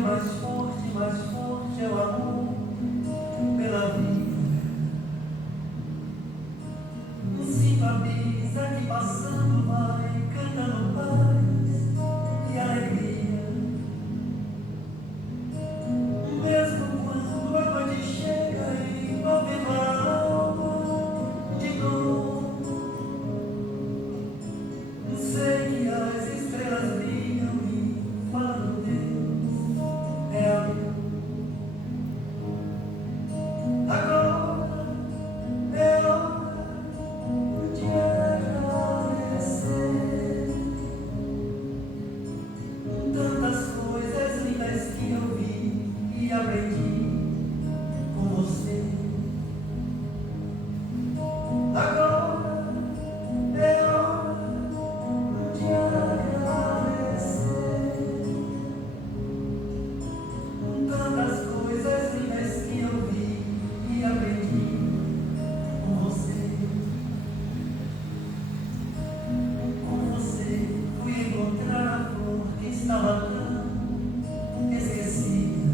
mais forte é o amor pela vida. Sinto a brisa que passando vai, cantando paz e alegria. Mesmo quando a noite chega envolvendo a alma de dor, sei que as estrelas brilham e falam, Deus é amor. Agora é hora de agradecer tantas coisas lindas que eu vi e aprendi com você. Agora é hora de agradecer tantas coisas lindas que eu vi e aprendi com você. Com você fui encontrar a flor que estava tão esquecida.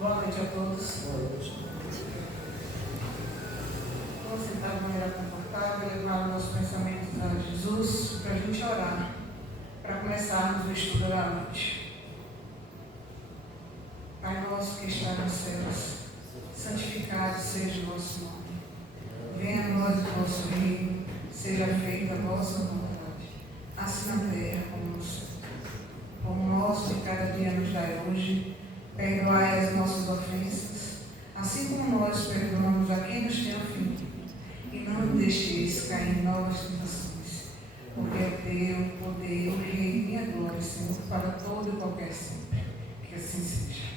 Boa noite a todos. Vamos sentar de maneira confortável, levar nossos pensamentos a Jesus para a gente orar, para começarmos o estudo da noite. Pai nosso que está nos céus, santificado seja o vosso nome. Venha a nós o vosso reino, seja feita a vossa vontade, assim na terra como no céu. O pão nosso de cada dia nos dai hoje. Perdoai as nossas ofensas, assim como nós perdoamos a quem nos tem ofendido. E não nos deixeis cair em novas tentações, porque é teu o poder, o reino e a glória, Senhor, para todo e qualquer sempre. Que assim seja.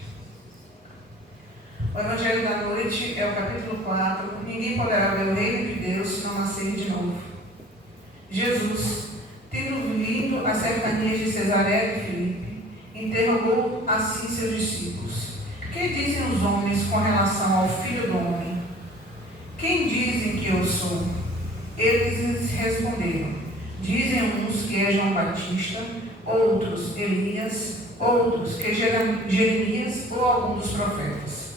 O Evangelho da noite é o capítulo 4. Ninguém poderá ver o reino de Deus se não nascer de novo. Jesus, tendo vindo às cercanias de Cesareia de Filipe, interrogou assim seus discípulos: que dizem os homens com relação ao Filho do Homem? Quem dizem que eu sou? Eles responderam: dizem uns que é João Batista, outros Elias, outros que Jeremias ou algum dos profetas.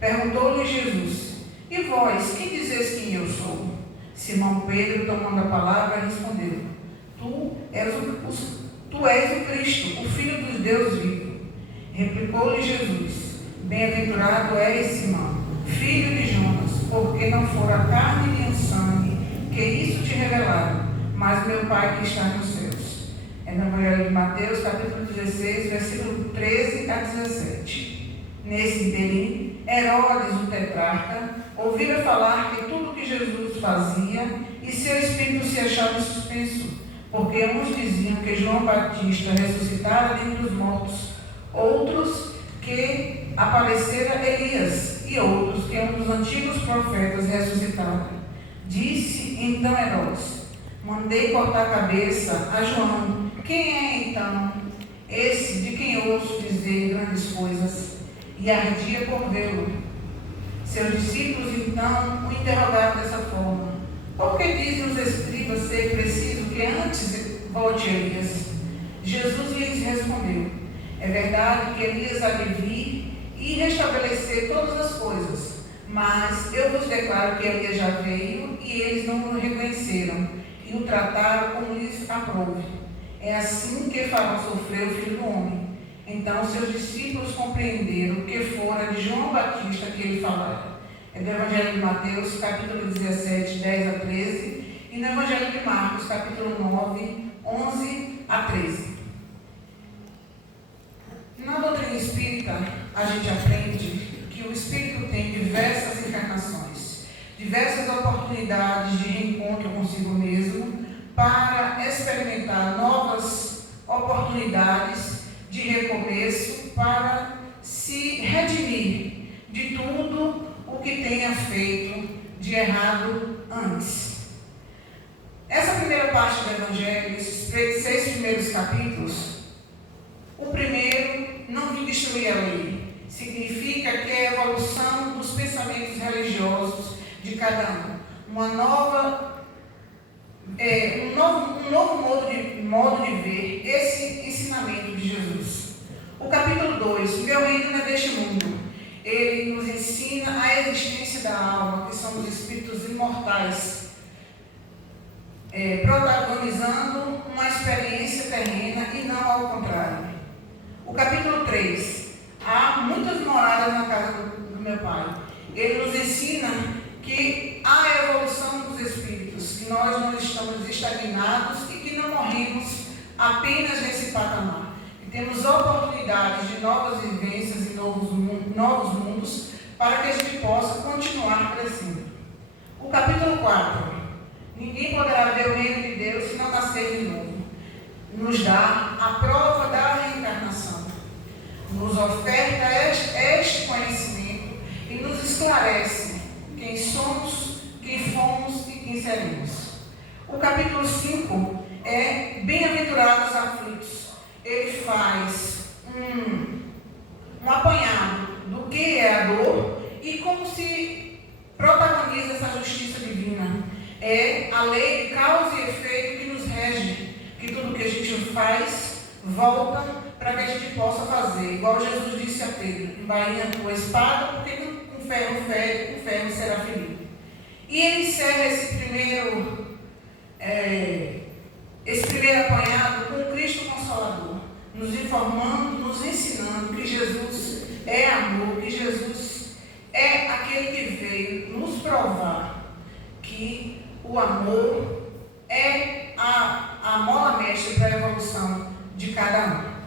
Perguntou-lhe Jesus: e vós, quem dizeis quem eu sou? Simão Pedro, tomando a palavra, respondeu: Tu és o Cristo, o Filho dos Deus vivo. Replicou-lhe Jesus: bem-aventurado és, Simão, filho de Jonas, porque não for a carne nem o sangue que isso te revelaram, mas meu Pai que está nos céus. É no Evangelho de Mateus, capítulo 16, versículo 13 a 17. Nesse interim, Herodes, o tetrarca, ouvira falar que tudo que Jesus fazia e seu espírito se achava suspenso, porque uns diziam que João Batista ressuscitara dentre os mortos, outros que aparecera Elias, e outros que um dos antigos profetas ressuscitara. Disse então Herodes: mandei cortar a cabeça a João. Quem é então esse de quem ouço dizer grandes coisas? E ardia por vê-lo. Seus discípulos então o interrogaram dessa forma: por que dizem os escribas ser preciso que antes volte Elias? Jesus lhes respondeu: é verdade que Elias há de vir e restabelecer todas as coisas, mas eu vos declaro que Elias já veio e eles não o reconheceram e o trataram como lhes aprouve. É assim que farão sofrer o Filho do Homem. Então seus discípulos compreenderam que fora de João Batista que ele falara. É do Evangelho de Mateus, capítulo 17, 10 a 13, e no Evangelho de Marcos, capítulo 9, 11 a 13. Na doutrina espírita, a gente aprende que o espírito tem diversas encarnações, diversas oportunidades de reencontro consigo mesmo, para experimentar novas oportunidades de recomeço, para se redimir de tudo o que tenha feito de errado antes. Essa primeira parte do Evangelho, esses 6 primeiros capítulos, o primeiro, não vim destruir a lei, significa que é a evolução dos pensamentos religiosos de cada um, um novo modo de ver esse ensinamento de Jesus. O capítulo 2, meu reino não é deste mundo. Ele nos ensina a existência da alma, que são os espíritos imortais, protagonizando uma experiência terrena e não ao contrário. O capítulo 3, há muitas moradas na casa do meu Pai. Ele nos ensina que há a evolução dos espíritos, que nós não estamos estagnados e que não morremos apenas nesse patamar. Que temos oportunidades de novas vivências e novos mundos para que a gente possa continuar crescendo. O capítulo 4, ninguém poderá ver o reino de Deus se não nascer de novo. Nos dá a prova da reencarnação. Nos oferta este conhecimento e nos esclarece quem somos, quem fomos e quem seremos. O capítulo 5 é bem-aventurados aflitos. Ele faz um apanhado do que é a dor e como se protagoniza essa justiça divina. É a lei de causa e efeito que nos rege, que tudo que a gente faz volta para para que a gente possa fazer, igual Jesus disse a Pedro, embainha a tua espada, porque com ferro fere, com ferro será ferido. E ele encerra esse primeiro apanhado com Cristo Consolador, nos informando, nos ensinando que Jesus é amor, que Jesus é aquele que veio nos provar que o amor é a mola mestra para a evolução de cada um.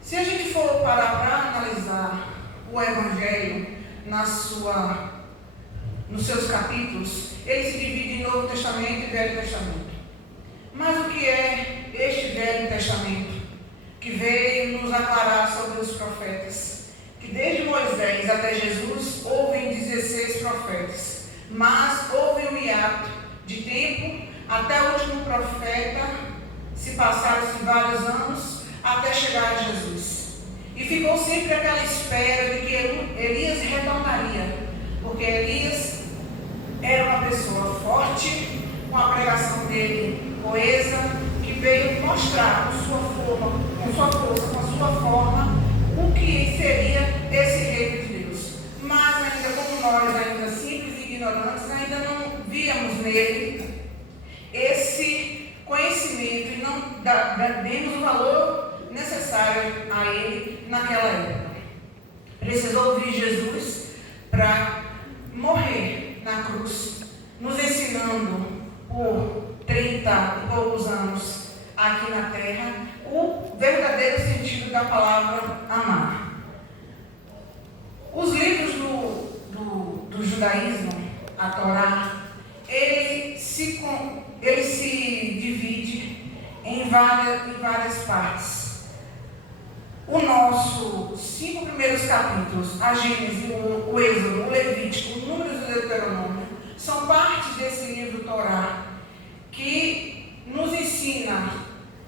Se a gente for parar para analisar o Evangelho nos seus capítulos, ele se divide em Novo Testamento e Velho Testamento. Mas o que é este Velho Testamento, que veio nos aclarar sobre os profetas? Que desde Moisés até Jesus houve 16 profetas, mas houve um hiato de tempo até o último profeta, se passaram-se vários anos até chegar a Jesus. E ficou sempre aquela espera de que Elias retornaria, porque Elias era uma pessoa forte, com a pregação dele coesa, que veio mostrar com sua força, com a sua forma, o que seria esse reino de Deus. Mas ainda como nós, ainda simples e ignorantes, ainda não víamos nele esse conhecimento e não demos o valor necessário a ele naquela época. Precisou ouvir Jesus para morrer na cruz, nos ensinando por 30 e poucos anos aqui na terra o verdadeiro sentido da palavra amar. Os livros do judaísmo, a Torá, ele se divide em várias partes. Os nossos 5 primeiros capítulos, a Gênesis, o Êxodo, o Levítico, o Números e o Deuteronômio, são partes desse livro Torá, que nos ensina,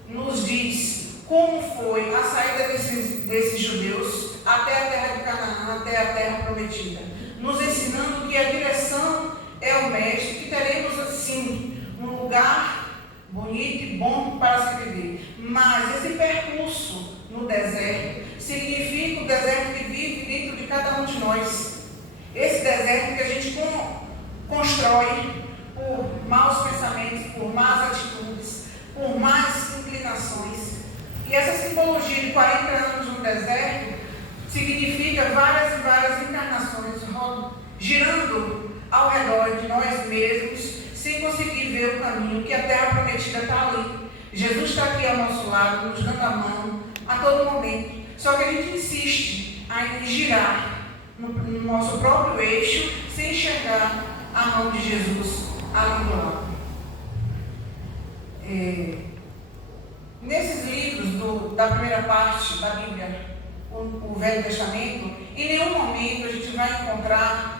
nos diz como foi a saída desses judeus até a terra de Canaã, até a terra prometida, nos ensinando que a direção é o mestre, que teremos assim um lugar bonito e bom para se viver. Mas esse percurso no deserto significa o deserto que vive dentro de cada um de nós. Esse deserto que a gente constrói por maus pensamentos, por más atitudes, por más inclinações. E essa simbologia de 40 anos no deserto significa várias e várias encarnações girando ao redor de nós mesmos, sem conseguir ver o caminho, que a terra prometida está ali. Jesus está aqui ao nosso lado, nos dando a mão a todo momento. Só que a gente insiste em girar no nosso próprio eixo, sem enxergar a mão de Jesus ali do lado. Nesses livros da primeira parte da Bíblia, o Velho Testamento, em nenhum momento a gente vai encontrar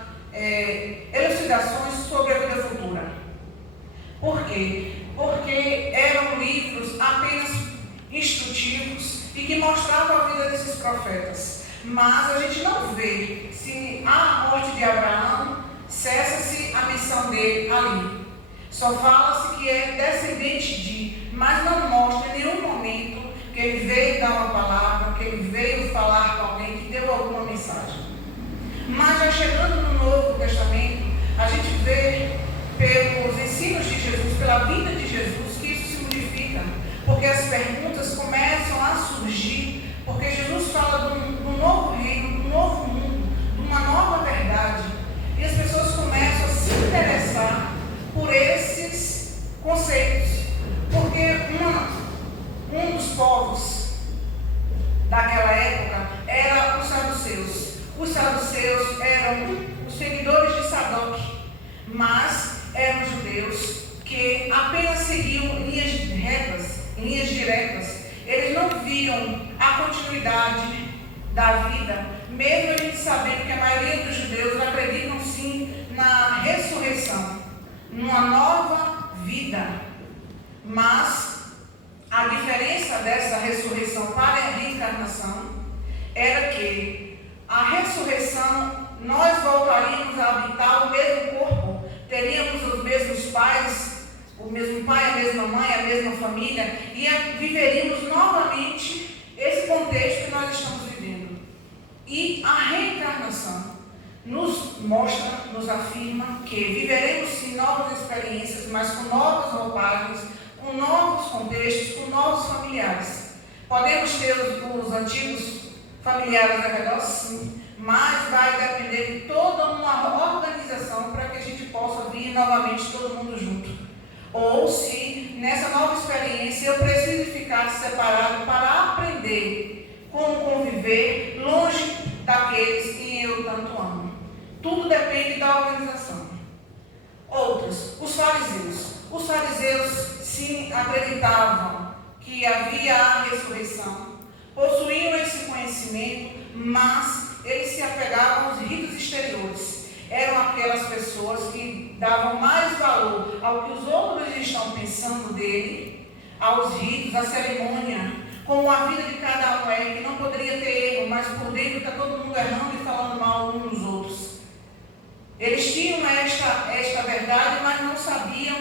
elucidações sobre a vida futura. Por quê? Porque eram livros apenas instrutivos e que mostravam a vida desses profetas. Mas a gente não vê se a morte de Abraão cessa-se a missão dele ali. Só fala-se que é descendente de, mas não mostra em nenhum momento que ele veio dar uma palavra, que ele veio falar com alguém, que deu alguma mensagem. Mas já chegando no Novo Testamento, a gente vê pelos ensinos de Jesus, pela vida de Jesus, que isso se modifica, porque as perguntas começam a surgir, porque Jesus fala de um novo reino, de um novo mundo, de uma nova verdade, e as pessoas começam a se interessar por esses conceitos, porque um dos povos daquela época era os saduceus. Os saduceus eram os seguidores de Sadoc, mas eram judeus que apenas seguiam linhas retas, linhas diretas. Eles não viam a continuidade da vida, mesmo a gente sabendo que a maioria dos judeus acreditam sim na ressurreição, numa nova vida. Mas a diferença dessa ressurreição para a reencarnação era que a ressurreição, nós voltaríamos a habitar o mesmo corpo, teríamos os mesmos pais, o mesmo pai, a mesma mãe, a mesma família, e viveríamos novamente contexto que nós estamos vivendo. E a reencarnação nos mostra, nos afirma que viveremos sim novas experiências, mas com novas roupagens, com novos contextos, com novos familiares. Podemos ter os antigos familiares ao redor, sim, mas vai depender de toda uma organização para que a gente possa vir novamente todo mundo junto. Ou se nessa nova experiência eu preciso ficar separado para aprender como conviver longe daqueles que eu tanto amo. Tudo depende da organização. Outros, os fariseus. Os fariseus sim acreditavam que havia a ressurreição, possuíam esse conhecimento, mas eles se apegavam aos ritos exteriores. Eram aquelas pessoas que davam mais valor ao que os outros estão pensando dele, aos ritos, à cerimônia, como a vida de cada um é, que não poderia ter erro, mas por dentro está todo mundo errando e falando mal uns dos outros. Eles tinham esta verdade, mas não sabiam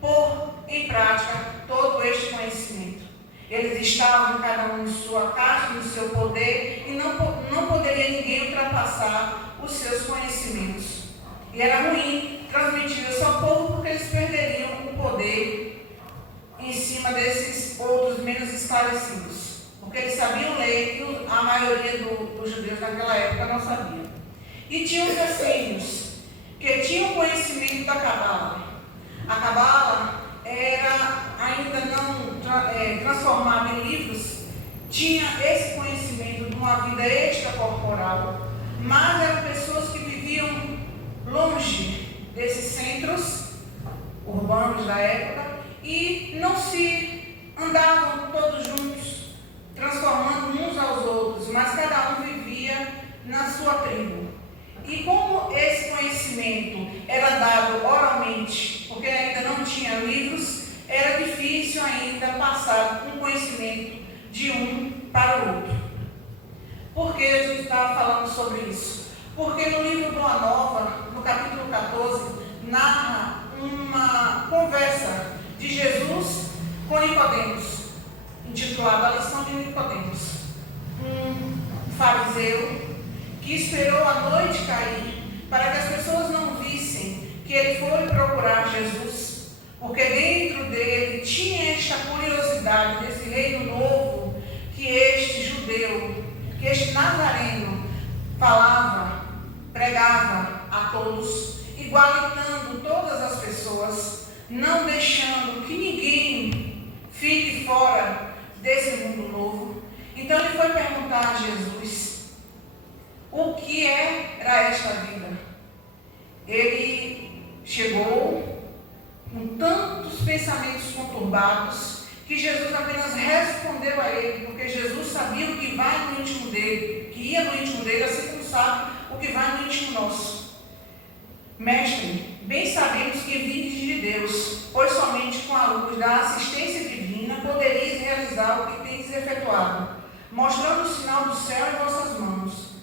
pôr em prática todo este conhecimento. Eles estavam cada um em sua casa, no seu poder, e não poderia ninguém ultrapassar os seus conhecimentos. E era ruim transmitir ao seu povo, porque eles perderiam o poder em cima desses outros menos esclarecidos. Porque eles sabiam ler, que a maioria dos judeus naquela época não sabia. E tinha os essênios, que tinham conhecimento da Cabala. A Cabala era ainda não transformada em livros, tinha esse conhecimento de uma vida extracorporal, mas eram pessoas que viviam longe desses centros urbanos da época e não se andavam todos juntos, transformando uns aos outros, mas cada um vivia na sua tribo. E como esse conhecimento era dado oralmente, porque ainda não tinha livros, era difícil ainda passar um conhecimento de um para o outro. Por que a gente estava falando sobre isso? Porque no livro Boa Nova, no capítulo 14, narra uma conversa de Jesus com Nicodemos, intitulada A Lição de Nicodemos. Um fariseu que esperou a noite cair para que as pessoas não vissem que ele foi procurar Jesus, porque dentro dele tinha esta curiosidade desse reino novo que este judeu, que este nazareno falava, pregava a todos, igualitando todas as pessoas, não deixando que ninguém fique fora desse mundo novo. Então ele foi perguntar a Jesus o que era esta vida. Ele chegou com tantos pensamentos conturbados que Jesus apenas respondeu a ele, porque Jesus sabia o que vai no íntimo dele, que ia no íntimo dele, assim como sabe o que vai no íntimo nosso. Mestre, bem sabemos que vindes de Deus, pois somente com a luz da assistência divina podereis realizar o que tendes efetuado, mostrando o sinal do céu em vossas mãos.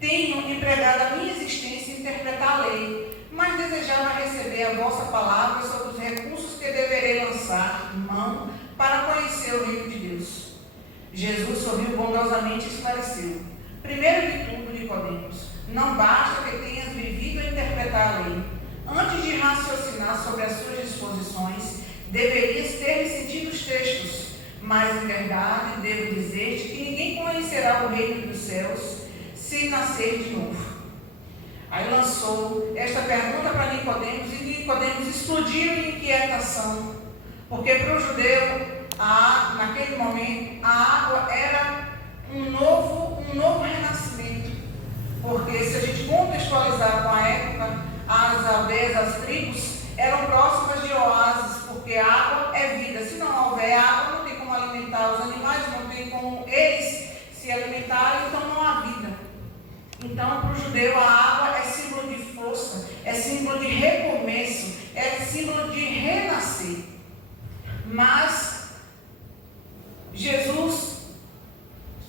Tenho empregado a minha existência em interpretar a lei, mas desejava receber a vossa palavra sobre os recursos que deverei lançar mão para conhecer o reino de Deus. Jesus sorriu bondosamente e esclareceu. Primeiro de tudo, Nicodemos, não basta que tenhas vivido a interpretar a lei. Antes de raciocinar sobre as suas disposições, deverias ter sentido os textos. Mas, em verdade, devo dizer-te que ninguém conhecerá o reino dos céus sem nascer de novo. Aí lançou esta pergunta para Nicodemos, e Nicodemos explodiu em inquietação, porque para o judeu, naquele momento, a água era um novo renascimento. Porque se a gente contextualizar com a época, as aldeias, as tribos, eram próximas de oásis, porque a água é vida. Se não houver água, não tem como alimentar os animais, não tem como eles se alimentarem, então não há vida. Então, para o judeu, a água é símbolo de força, é símbolo de recomeço, é símbolo de renascer. Mas Jesus,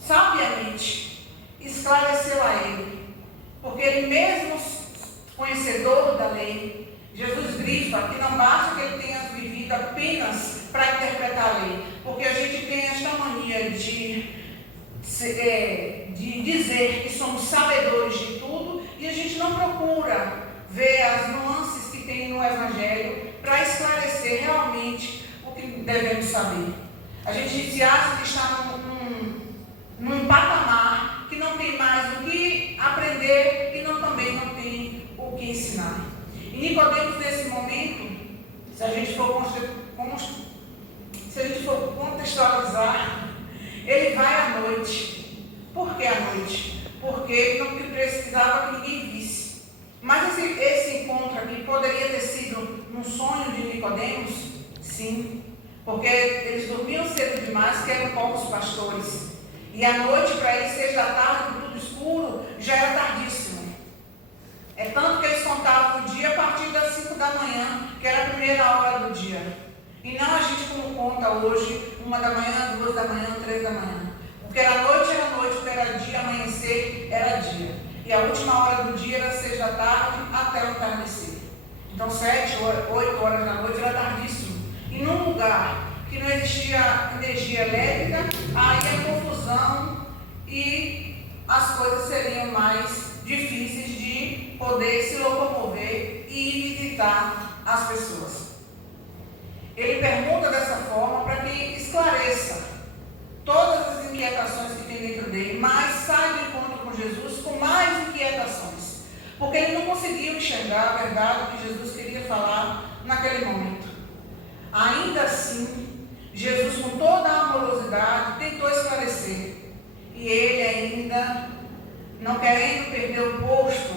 sabiamente, esclareceu a ele, porque ele mesmo, conhecedor da lei, Jesus grifa que não basta que ele tenha vivido apenas para interpretar a lei, porque a gente tem esta mania de de dizer que somos sabedores de tudo e a gente não procura ver as nuances que tem no Evangelho para esclarecer realmente o que devemos saber. A gente se acha que está num patamar que não tem mais o que aprender e também não tem o que ensinar. E Nicodemos, nesse momento, se a gente for contextualizar, ele vai à noite. Por que à noite? Porque não precisava que ninguém visse. Mas esse encontro aqui poderia ter sido num sonho de Nicodemos? Sim. Porque eles dormiam cedo demais, que eram poucos pastores. E à noite, para eles, 6 da tarde, com tudo escuro, já era tardíssimo. É tanto que eles contavam o dia a partir das 5 da manhã, que era a primeira hora do dia. E não a gente como conta hoje, 1 da manhã, 2 da manhã, 3 da manhã. Porque era noite, o que era dia, amanhecer, era dia. E a última hora do dia era 6 da tarde até o entardecer. Então 7, 8 horas da noite era tardíssimo. E num lugar que não existia energia elétrica, aí a confusão e as coisas seriam mais difíceis de poder se locomover e visitar as pessoas. Ele pergunta dessa forma para que esclareça todas as inquietações que tem dentro dele, mas sai do encontro com Jesus com mais inquietações, porque ele não conseguia enxergar a verdade que Jesus queria falar naquele momento. Ainda assim, Jesus, com toda a amorosidade, tentou esclarecer, e ele ainda, não querendo perder o posto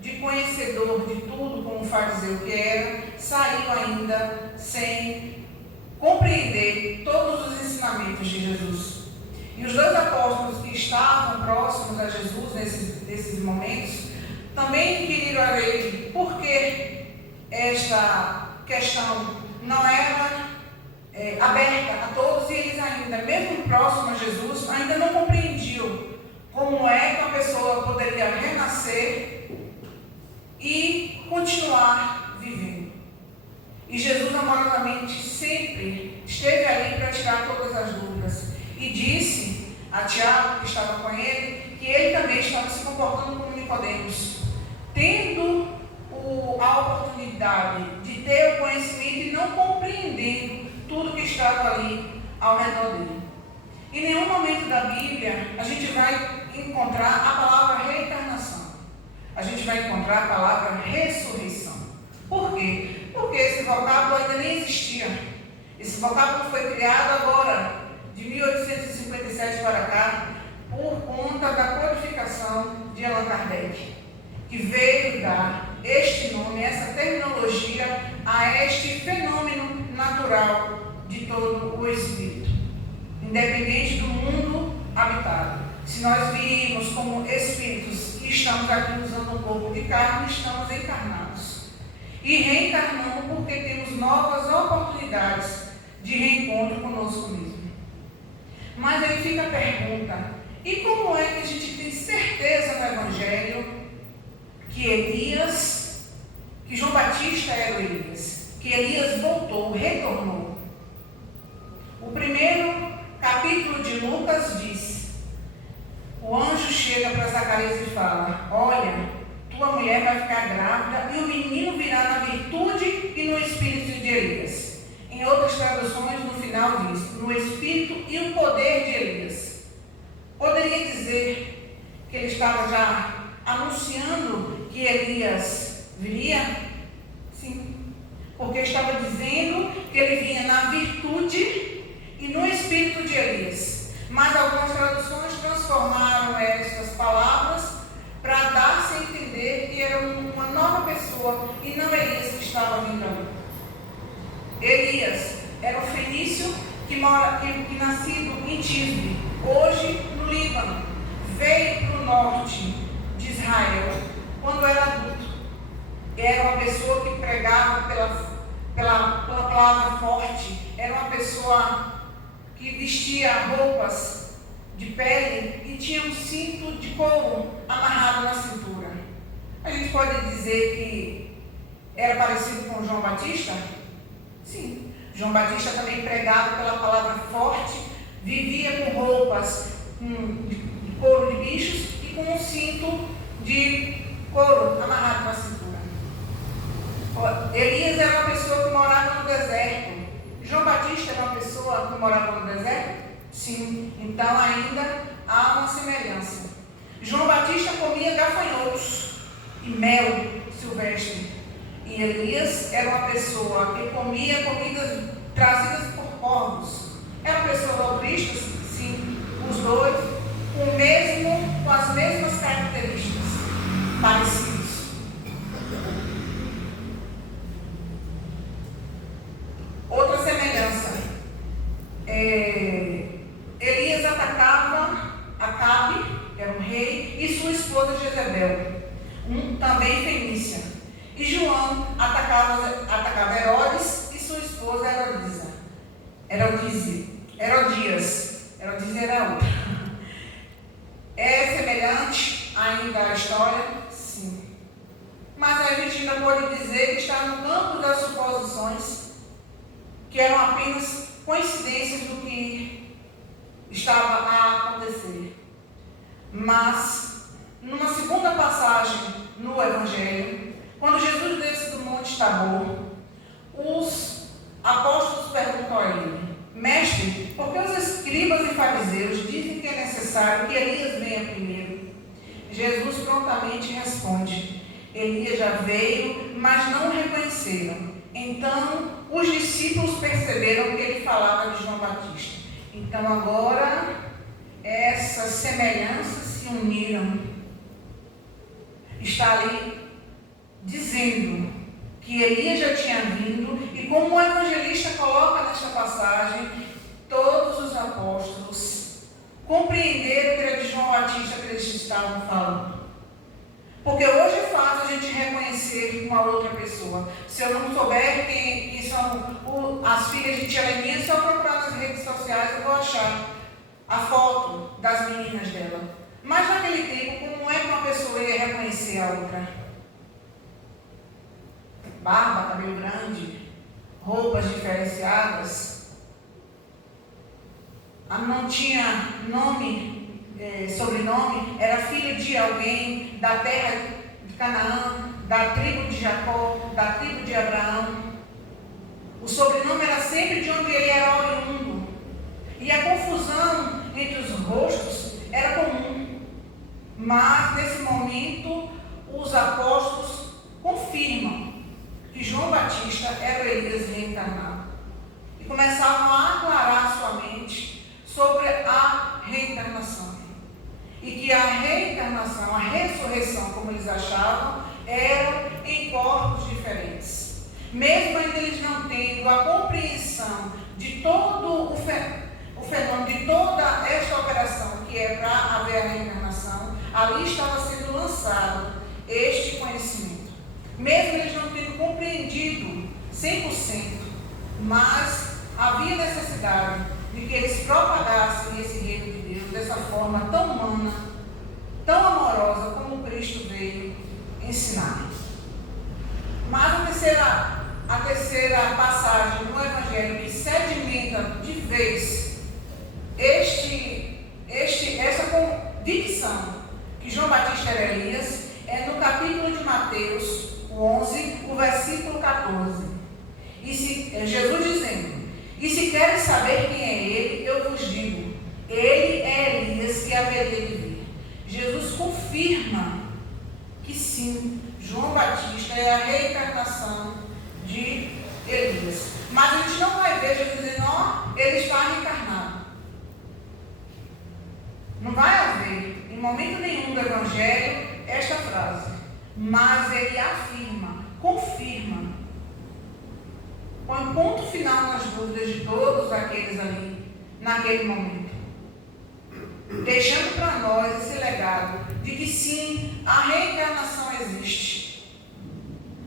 de conhecedor de tudo como o fariseu que era, saiu ainda sem compreender todos os ensinamentos de Jesus. E os 2 apóstolos que estavam próximos a Jesus nesses momentos, também inquiriram a ele por que esta questão não era aberta a todos, e eles ainda, mesmo próximos a Jesus, ainda não compreendiam como é que a pessoa poderia renascer e continuar vivendo. E Jesus amorosamente sempre esteve ali para tirar todas as dúvidas. E disse a Tiago, que estava com ele, que ele também estava se comportando como Nicodemos, tendo a oportunidade de ter o conhecimento e não compreendendo tudo que estava ali ao redor dele. Em nenhum momento da Bíblia a gente vai encontrar a palavra reencarnação. A gente vai encontrar a palavra ressurreição. Por quê? Porque esse vocábulo ainda nem existia. Esse vocábulo foi criado agora, de 1857 para cá, por conta da codificação de Allan Kardec, que veio dar este nome, essa terminologia, a este fenômeno natural de todo o espírito, independente do mundo habitado. Se nós vimos como espíritos que estamos aqui usando um corpo de carne, estamos encarnados. E reencarnando porque temos novas oportunidades de reencontro conosco mesmo. Mas aí fica a pergunta: e como é que a gente tem certeza no Evangelho que João Batista era o Elias, que Elias voltou, retornou? O primeiro capítulo de Lucas diz: o anjo chega para Zacarias e fala: olha, tua mulher vai ficar grávida e o menino virá na virtude e no espírito de Elias. Em outras traduções, no final diz: no espírito e o poder de Elias. Poderia dizer que ele estava já anunciando que Elias viria? Sim, porque estava dizendo que ele vinha na virtude e no espírito de Elias. Mas algumas traduções transformaram estas palavras para dar-se a entender que era uma nova pessoa e não Elias que estava vindo ali. Elias era um fenício que nascido em Tisbe, hoje no Líbano, veio para o norte de Israel quando era adulto. Era uma pessoa que pregava pela palavra forte, era uma pessoa que vestia roupas de pele e tinha um cinto de couro amarrado na cintura. A gente pode dizer que era parecido com João Batista? Sim. João Batista também pregava pela palavra forte, vivia com roupas couro de bichos e com um cinto de couro amarrado na cintura. Elias era uma pessoa que morava no deserto. João Batista era uma pessoa que morava no deserto? Sim. Então ainda há uma semelhança. João Batista comia gafanhotos e mel silvestre. E Elias era uma pessoa que comia comidas trazidas por porcos. Era uma pessoa laurista? Sim. Os dois com as mesmas características parecidas. Outra semelhança. Elias atacava Acabe, que era um rei, e sua esposa Jezebel, também fenícia. E João atacava Herodes e sua esposa Herodias era outra. É semelhante ainda à história? Sim. Mas a gente ainda pode dizer que está no campo das suposições, que eram apenas coincidências do que estava a acontecer. Mas, numa segunda passagem no Evangelho, quando Jesus desce do Monte Tabor, os apóstolos perguntam a ele: Mestre, por que os escribas e fariseus dizem que é necessário que Elias venha primeiro? Jesus prontamente responde: Elias já veio, mas não o reconheceram. Então, os discípulos perceberam que ele falava de João Batista. Então, agora, essas semelhanças se uniram. Está ali dizendo que Elias já tinha vindo, e como o evangelista coloca nesta passagem, todos os apóstolos compreenderam que era de João Batista que eles estavam falando. Porque hoje é fácil a gente reconhecer uma outra pessoa. Se eu não souber quem são as filhas de Tia Leninha, se eu procurar nas redes sociais, eu vou achar a foto das meninas dela. Mas naquele tempo, como é que uma pessoa ia reconhecer a outra? Barba, cabelo grande, roupas diferenciadas. Não tinha nome, sobrenome, era filho de alguém da terra de Canaã, da tribo de Jacó, da tribo de Abraão. O sobrenome era sempre de onde ele era oriundo. E a confusão entre os rostos era comum. Mas, nesse momento, os apóstolos confirmam que João Batista era o Elias reencarnado. E começavam a aclarar sua mente sobre a reencarnação. E que a reencarnação, a ressurreição, como eles achavam, era em corpos diferentes. Mesmo ainda eles não tendo a compreensão de todo o fenômeno, de toda esta operação que é para haver a reencarnação, ali estava sendo lançado este conhecimento. Mesmo eles não tendo compreendido 100%, mas havia necessidade de que eles propagassem esse reino de Deus dessa forma tão humana, tão amorosa como Cristo veio ensinar. Mas a terceira passagem no Evangelho que sedimenta de vez essa convicção que João Batista era Elias é no capítulo de Mateus 11, o versículo 14. Jesus dizendo: E se querem saber quem é ele, eu vos digo, ele é Elias que haveria de vir. Jesus confirma que sim, João Batista é a reencarnação de Elias. Mas a gente não vai ver Jesus dizendo: ele está reencarnado. Não vai haver, em momento nenhum do Evangelho, esta frase. Mas ele afirma, confirma, põe ponto final nas dúvidas de todos aqueles ali, naquele momento, deixando para nós esse legado de que sim, a reencarnação existe,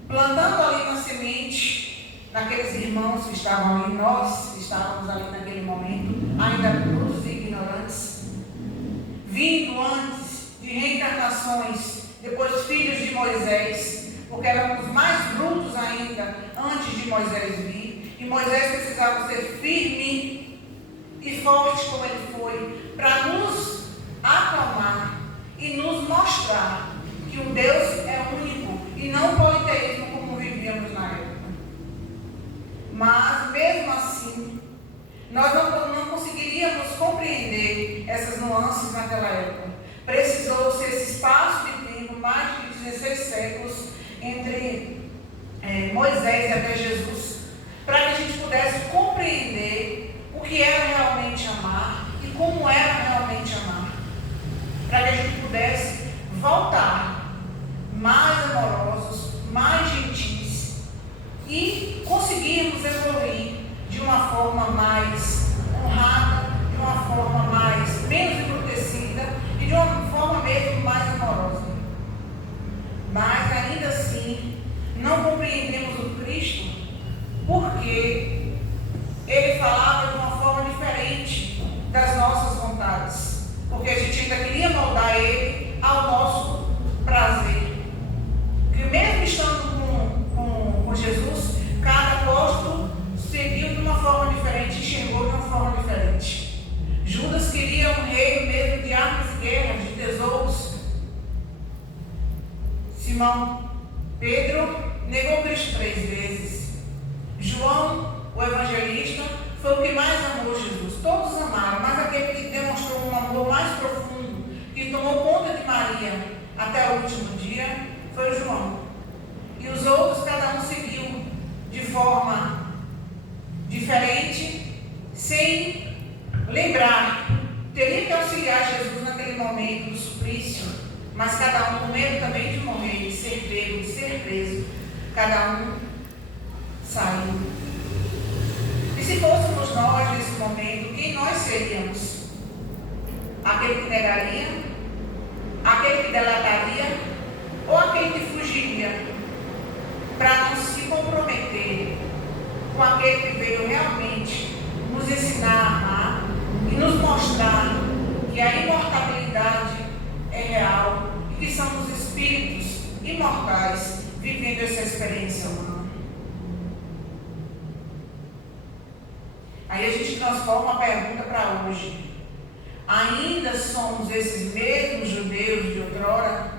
plantando ali na semente, naqueles irmãos que estavam ali, nós que estávamos ali naquele momento, ainda brutos e ignorantes, vindo antes de reencarnações, depois filhos de Moisés, porque éramos mais brutos ainda antes de Moisés vir, e Moisés precisava ser firme e forte como ele foi, para nos acalmar e nos mostrar que o Deus é único e não politeísmo como vivíamos na época. Mas, mesmo assim, nós não conseguiríamos compreender essas nuances naquela época. Precisou-se esse espaço de tempo, mais de 16 séculos, entre Moisés e até Jesus, para que a gente pudesse compreender o que era realmente amar e como era realmente amar. Para que a gente pudesse voltar mais amorosos, mais gentis e conseguirmos evoluir de uma forma mais honrada, de uma forma menos embrutecida e de uma forma mesmo mais amorosa. Mas ainda assim, não compreendemos o Cristo porque ele falava de uma forma diferente das nossas vontades. Porque a gente ainda queria moldar ele ao nosso prazer. Porque mesmo estando com Jesus, cada apóstolo seguiu de uma forma diferente, enxergou de uma forma diferente. Judas queria um reino mesmo de armas e guerras, de tesouros. Pedro negou Cristo 3 vezes. João, o evangelista, foi o que mais amou Jesus. Todos amaram, mas aquele que demonstrou um amor mais profundo, que tomou conta de Maria até o último dia, foi o João. E os outros, cada um seguiu de forma diferente, sem lembrar. Teria que auxiliar Jesus naquele momento do suplício, mas cada um com medo também de morrer, de ser pego, de ser preso. Cada um saiu. E se fôssemos nós nesse momento, quem nós seríamos? Aquele que negaria? Aquele que delataria? Ou aquele que fugiria? Para não se comprometer com aquele que veio realmente nos ensinar a amar e nos mostrar que a imortalidade é real e que somos espíritos imortais vivendo essa experiência humana. Aí a gente transforma a pergunta para hoje. Ainda somos esses mesmos judeus de outrora?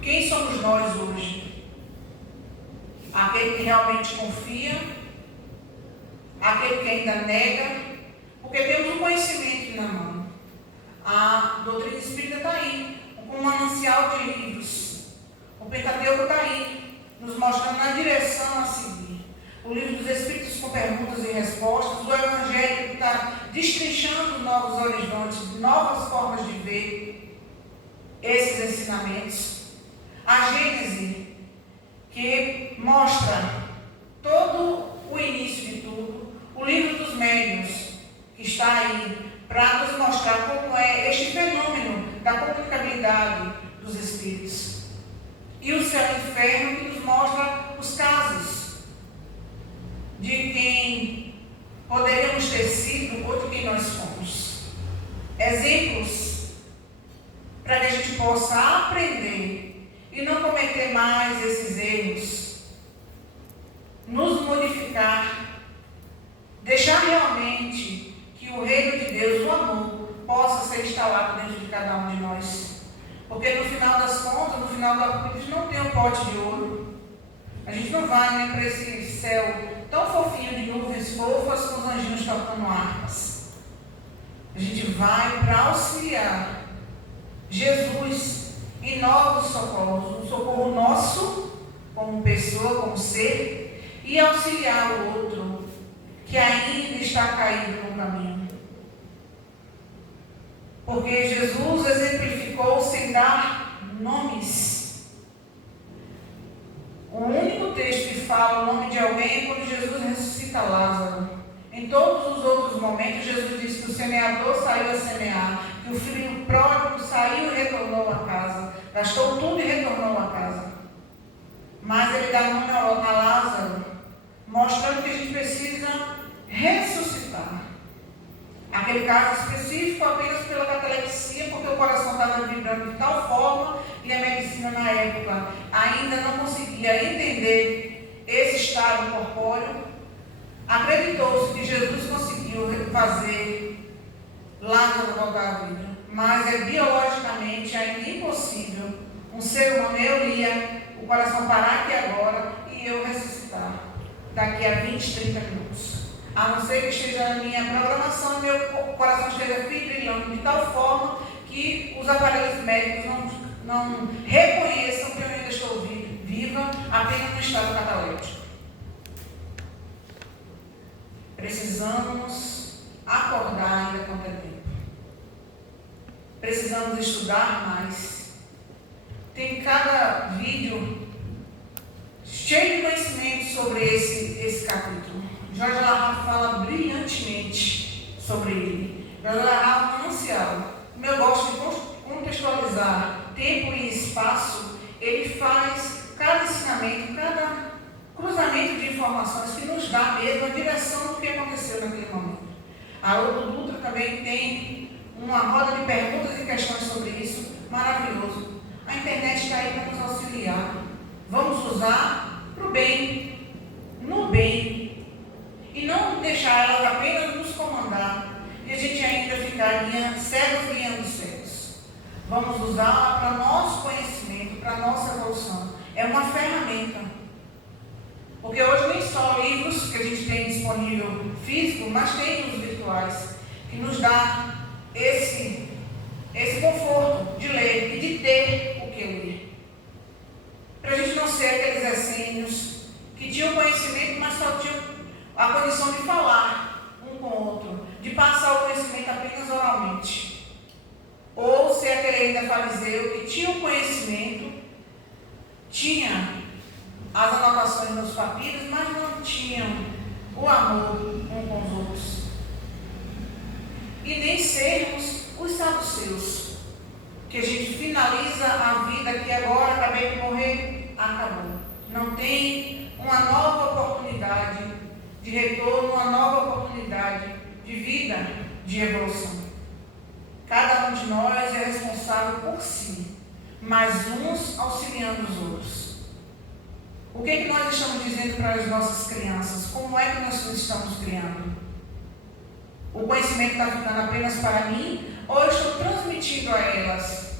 Quem somos nós hoje? Aquele que realmente confia? Aquele que ainda nega? Porque temos um conhecimento na mão. A doutrina espírita está aí, um manancial de livros. O Pentateuco está aí, nos mostrando a direção a seguir. O livro dos Espíritos com perguntas e respostas, o Evangelho que está destrinchando novos horizontes, novas formas de ver esses ensinamentos. A Gênese, que mostra todo o início de tudo. O livro dos Médiuns, que está aí para nos mostrar como é este fenômeno da comunicabilidade dos espíritos. E o céu e o inferno, que nos mostra os casos de quem poderíamos ter sido ou de quem nós fomos. Exemplos para que a gente possa aprender e não cometer mais esses erros, nos modificar, deixar realmente que o reino de Deus, o amor, possa ser instalado dentro de cada um de nós. Porque no final das contas, no final da vida, a gente não tem um pote de ouro. A gente não vai para esse céu tão fofinho de nuvens fofas com os anjinhos tocando harpas. A gente vai para auxiliar Jesus em novos socorros, um socorro nosso, como pessoa, como ser, e auxiliar o outro que ainda está caído no caminho. Porque Jesus exemplificou sem dar nomes. O único texto que fala o nome de alguém é quando Jesus ressuscita Lázaro. Em todos os outros momentos, Jesus disse que o semeador saiu a semear, que o filho pródigo saiu e retornou a casa, gastou tudo e retornou a casa. Mas ele dá nome a Lázaro, mostrando que a gente precisa ressuscitar. Aquele caso específico apenas pela catalepsia, porque o coração estava vibrando de tal forma e a medicina na época ainda não conseguia entender esse estado corpóreo. Acreditou-se que Jesus conseguiu fazer Lázaro voltar à vida. Mas é biologicamente ainda impossível um ser humano, eu ia, o coração parar aqui agora e eu ressuscitar daqui a 20, 30 minutos. A não ser que esteja na minha programação, meu coração esteja fibrilando de tal forma que os aparelhos médicos não reconheçam que eu ainda estou viva, apenas no estado catalético. Precisamos acordar ainda quanto é tempo. Precisamos estudar mais. Tem cada vídeo cheio de conhecimento sobre esse capítulo. Jorge Larrafa fala brilhantemente sobre ele. Jorge Larrafa é um ancião. Como eu gosto de contextualizar tempo e espaço, ele faz cada ensinamento, cada cruzamento de informações que nos dá mesmo a direção do que aconteceu naquele momento. A Haroldo Dutra também tem uma roda de perguntas e questões sobre isso, maravilhoso. A internet está aí para nos auxiliar. Vamos usar para o bem, no bem, e não deixar elas apenas nos comandar e a gente ainda ficar cegos guiando cegos. Vamos usá-la para nosso conhecimento, para nossa evolução. É uma ferramenta. Porque hoje nem só livros que a gente tem disponível físico, mas tem os virtuais, que nos dá esse conforto de ler e de ter o que ler. Para a gente não ser aqueles essênios que tinham conhecimento, mas só tinham a condição de falar um com o outro, de passar o conhecimento apenas oralmente. Ou ser aquele ainda fariseu que tinha o conhecimento, tinha as anotações nos papiros, mas não tinham o amor um com os outros. E nem sermos os saduceus, que a gente finaliza a vida aqui agora, acabei de morrer, acabou. Não tem uma nova oportunidade de retorno, uma nova oportunidade de vida, de evolução. Cada um de nós é responsável por si, mas uns auxiliando os outros. O que é que nós estamos dizendo para as nossas crianças? Como é que nós estamos criando? O conhecimento está ficando apenas para mim ou eu estou transmitindo a elas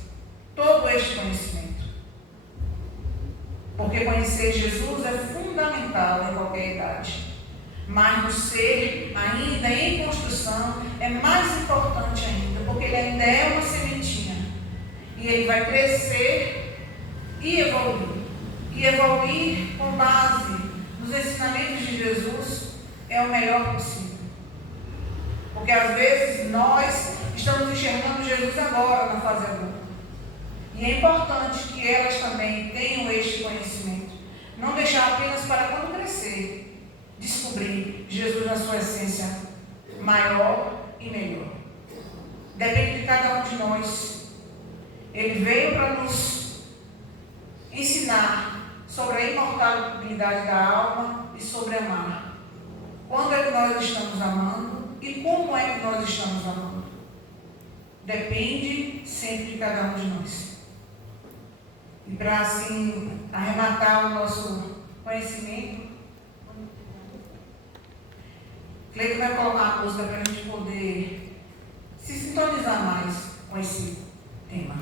todo este conhecimento? Porque conhecer Jesus é fundamental em qualquer idade. Mas no ser, ainda em construção, é mais importante ainda, porque ele ainda é uma sementinha. E ele vai crescer e evoluir. E evoluir com base nos ensinamentos de Jesus é o melhor possível. Porque às vezes nós estamos enxergando Jesus agora na fase adulta. E é importante que elas também tenham este conhecimento. Não deixar apenas para quando crescer, descobrir Jesus na sua essência maior e melhor. Depende de cada um de nós. Ele veio para nos ensinar sobre a imortalidade da alma e sobre amar. Quando é que nós estamos amando e como é que nós estamos amando? Depende sempre de cada um de nós. E para assim arrematar o nosso conhecimento, Cleiton vai colocar a música para a gente poder se sintonizar mais com esse tema.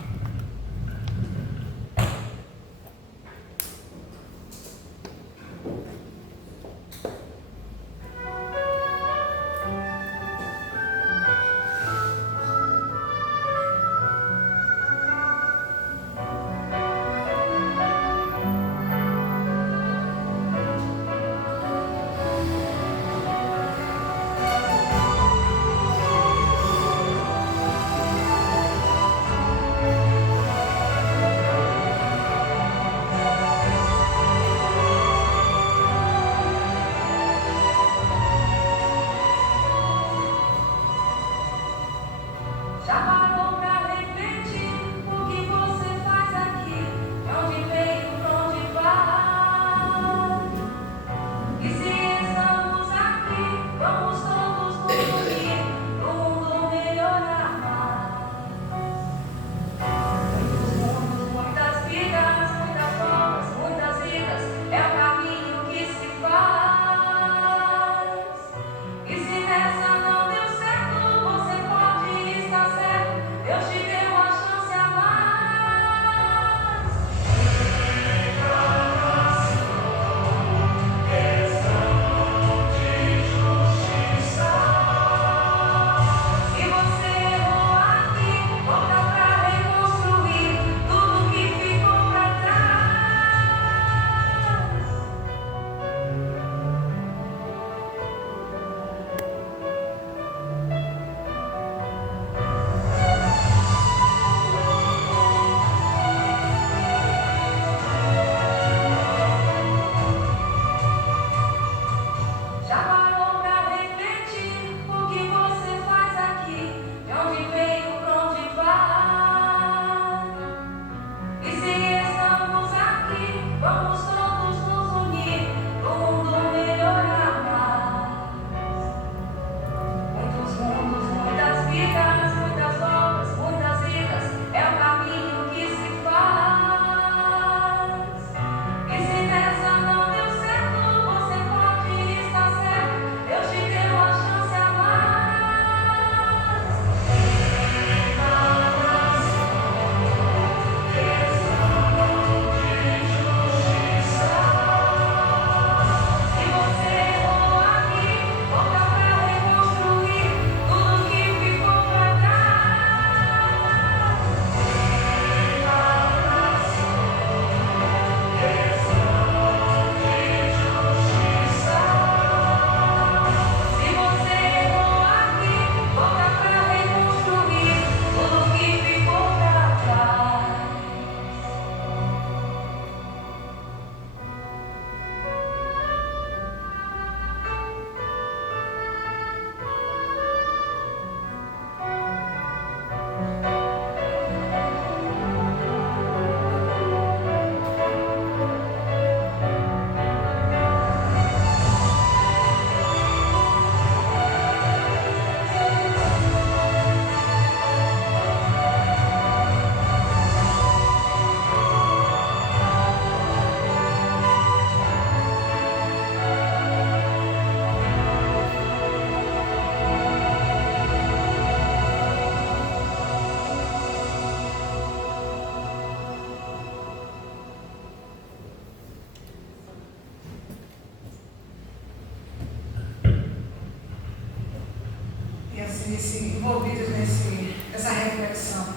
envolvidos nessa reflexão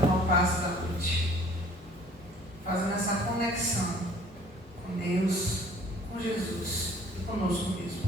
no passo da noite, fazendo essa conexão com Deus, com Jesus e conosco mesmo.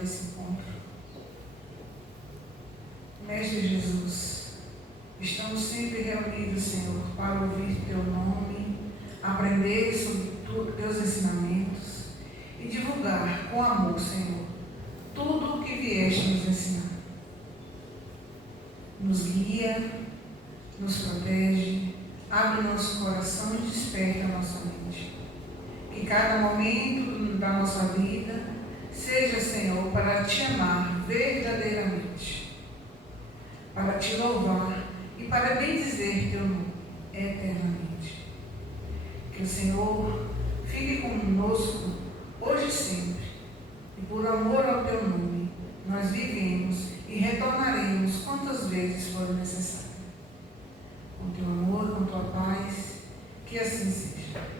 Desse encontro. Mestre Jesus, estamos sempre reunidos, Senhor, para ouvir Teu nome, aprender sobre Teus ensinamentos e divulgar com amor, Senhor, tudo o que vieste nos ensinar. Nos guia, nos protege, abre nosso coração e desperta a nossa mente. Que cada momento da nossa vida seja, Senhor, para Te amar verdadeiramente, para Te louvar e para bendizer Teu nome eternamente. Que o Senhor fique conosco hoje e sempre, e por amor ao Teu nome, nós vivemos e retornaremos quantas vezes for necessário. Com Teu amor, com Tua paz, que assim seja.